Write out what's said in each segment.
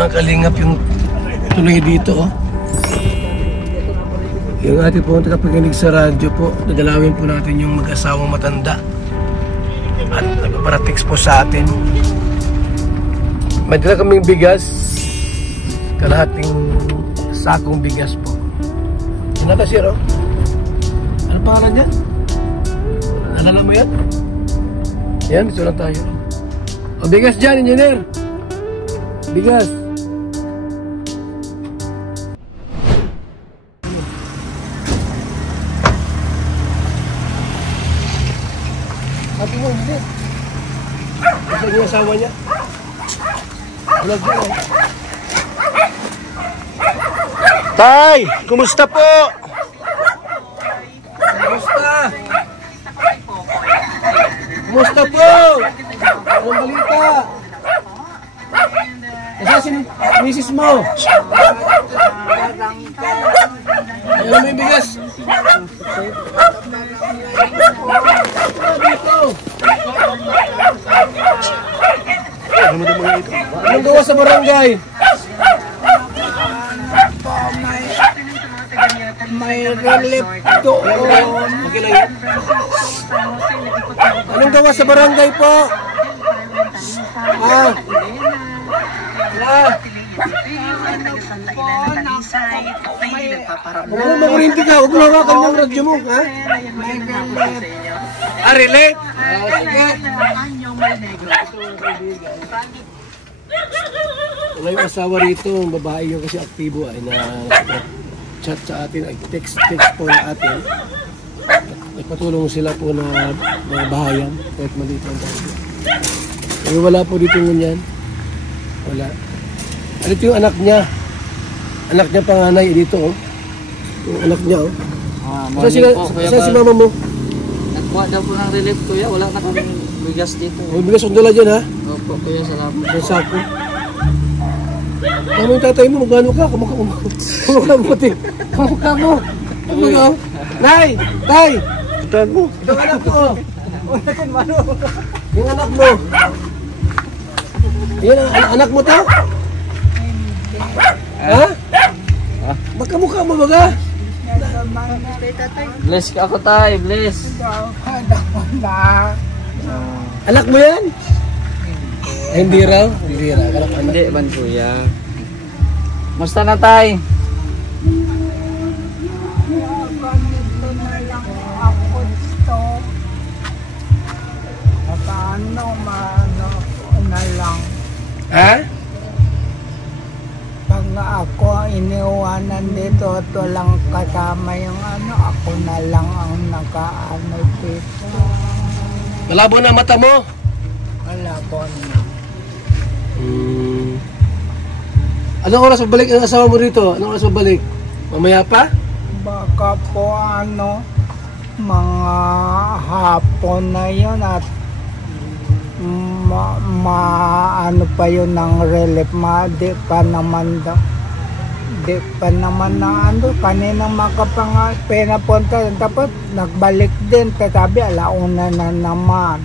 mga kalingap yung tuloy dito, oh. Yung ating po tagapakinig sa radyo po, dadalawin po natin yung mag-asawang matanda at nagpaparatext po sa atin. May dala kaming bigas, kalahating sakong bigas po. Ano ka, sir, oh? Ano pangalan niya? Alala mo yan? Yan, dito lang tayo. O, bigas dyan, engineer. Bigas. Sabi mo, hindi. Kasi yung asawa niya. Vlog niya, eh. Tay! Kumusta po? Kumusta? Kumusta po? Anong balita? Asa si misis mo? Ayaw mo yung bigas? Dito. Anong gawa sa barangay? May relief doon. Anong gawa sa barangay po? Makurinti ka, huwag lang ka ng radyo mo, ha? Relate? Sige. Wala yung asawa rito, ang babae yung kasi aktibo ay na chat sa atin, ay text po na atin. Nagpatulong sila po na bahayan, kahit maliit lang tayo. Pero wala po dito ngunyan. Wala. Ano ito yung anak niya? Anak niya panganay dito, oh. Yung anak niya, oh. Saan si mama mo? Nagkuha daw po ng relief, kuya. Wala na kami bigas dito. May bigas ang dala dyan, ha? Opo, kuya. Salamat. May sako. Tama yung tatay mo, magano ka? Kamukha mo. Kamukha mo pati. Kamukha mo. Kamukha mo. Nay! Tay! Ito mo. Ito ang anak mo. Yung anak mo. Yan ang anak mo to? Ha? Magkamukha mo baga? Bless ka ako, tay. Bless. Anak mo yan? Ay, hindi raw? Hindi raw. Hindi man, kuya. Musta na, tay? Ha? Pag ako iniwanan dito at walang kasama yung ako na lang ang nakaano dito. Malabo na mata mo? Malabo na. Anong oras mabalik ang asawa mo rito? Anong oras mabalik? Mamaya pa? Baka po mga hapon na yun at ano pa yun ng relief, di pa naman na kaninang pinapunta, tapos nagbalik din, sabi alauna na naman.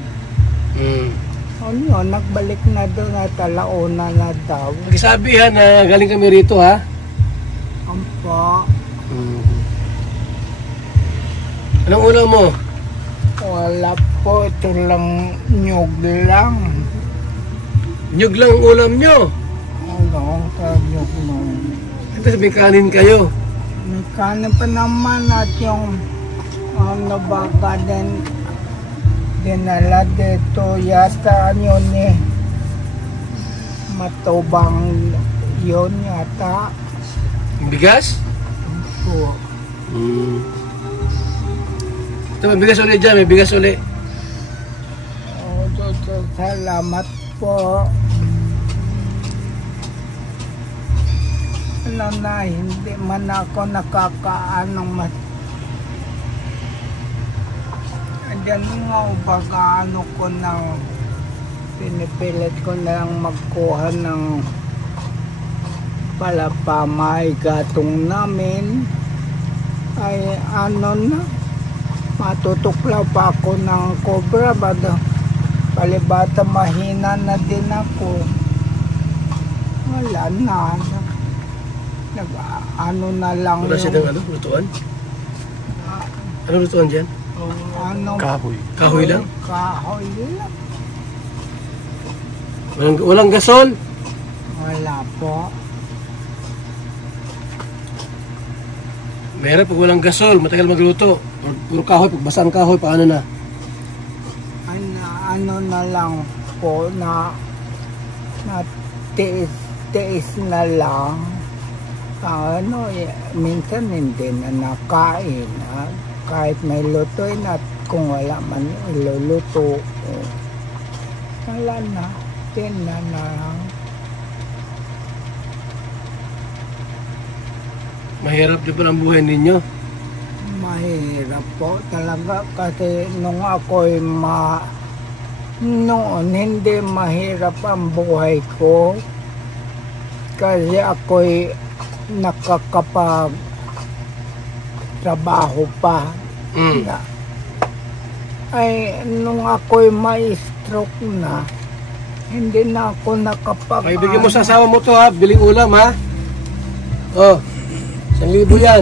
Yun, nagbalik na doon at alauna na daw. Nagsabihan na galing kami rito, ha? Ampo. Anong ulam mo? Wala po, ito lang nyug lang. Nyug lang ang ulam nyo? Ano, nyug lang. Ito may kanin kayo? May kanin pa naman at yung baka din dinala dito yata yun matubang yun yata. Yung bigas? Po. Ito may bigas ulit dyan, may bigas ulit. Salamat po. Alam na, hindi man ako nakakaanong Diyan nga baga ano ko nang pinipilit ko nang magkuha ng palapamay gatong namin ay ano na matutuklaw pa ako ng cobra palibata mahina na din ako Wala na. Ano na lang Wala siya ng ano, lutuan? Ano lutuan dyan? ano, Kahoy. Kahoy lang? kahoy lang. Walang gasol? Wala po. Meron pag walang gasol, matagal magluto. Puro kahoy, pag basa ang kahoy, paano na? Ano na lang po na tiis na lang. Ano, minsan hindi na nakain. Kahit may lutoy at kung wala man iluluto. Wala na. Na lang. Mahirap di ba ang buhay ninyo? Mahirap po talaga kasi nung ako'y noon hindi mahirap ang buhay ko kasi ako'y nakakapag trabaho pa. Ay nung ako'y may stroke na hindi na ako nakapag... Ay, bigyan mo sa asawa mo to ha, biling ulam ha. Oh, 1,000 yan.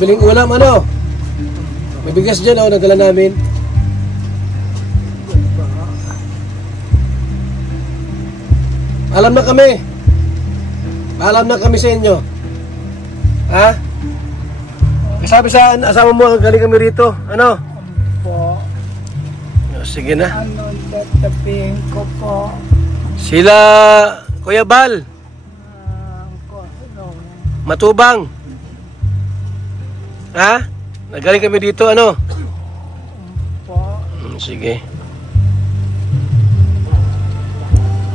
Biling ulam ano? May bigas dyan oh, nagdala namin. Alam na kami. Alam na kami sa inyo. Ha? Sabi sa asawa mo, galing kami rito. Ano? Po. Sige na. Ano tatapihin ko po? Sila Kuya Bal, Matubang. Ha? Nagaling kami dito, ano? Po. Sige.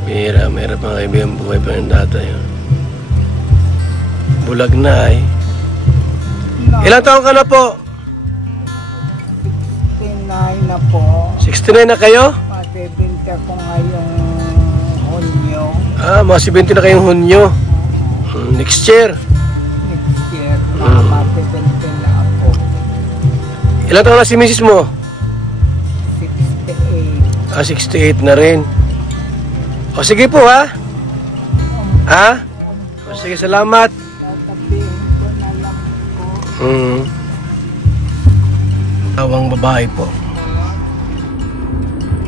Mira mga kaibigan, buhay pa ng tatay. Bulag na ay. Ilang taon ka na po? 69 na po. 69 na kayo? Matibinta ko ngayong Hunyo. Mga 70 na kayong Hunyo. Next year. Next year, matibinta na ako. Ilang taon na si misis mo? 68. 68 na rin. O sige po ha. Ha? O sige, salamat. Tatapihin ko na lang po. Asawang babae po.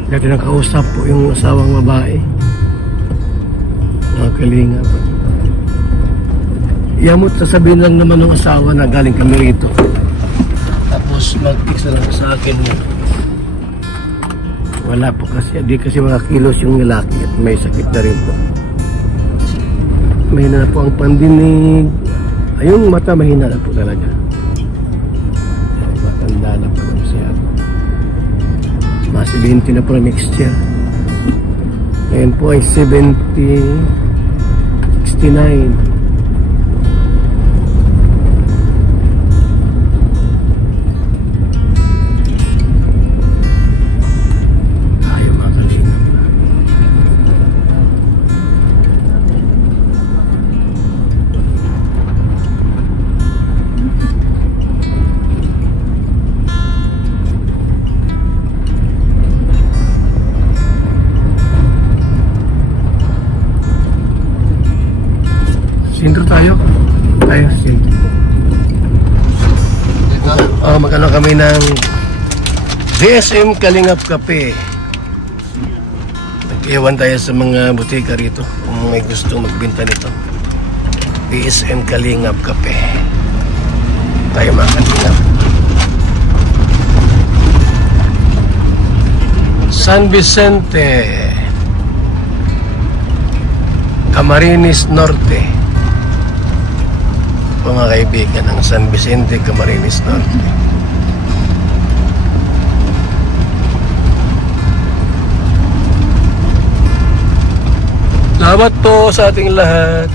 Dati nakausap po yung asawang babae. Mga kalinga po. Yamot sasabihin lang naman ng asawa na galing kami rito. Tapos mag-text na lang sa akin. Wala po kasi, di kasi mga kilos yung lalaki at may sakit na rin po. Mahina na po ang pandinig. Ayun, mata mahina na po talaga. Matanda na po siya. Mas 20 na po na next year. Ngayon po ay 69. Sintro tayo. Sintro. Magkano kami ng DSM Kalingap Cafe. Nag-iwan tayo sa mga butika rito kung may gusto magbenta nito. DSM Kalingap Cafe. Tayo mga kalingap. San Vicente, Camarines Norte. Mga kaibigan ng San Vicente, Camarines Norte. Salamat po sa ating lahat.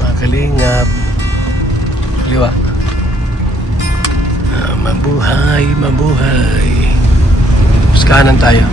Mga kalingap. Liwa. Mabuhay, mabuhay. Mas kanan tayo.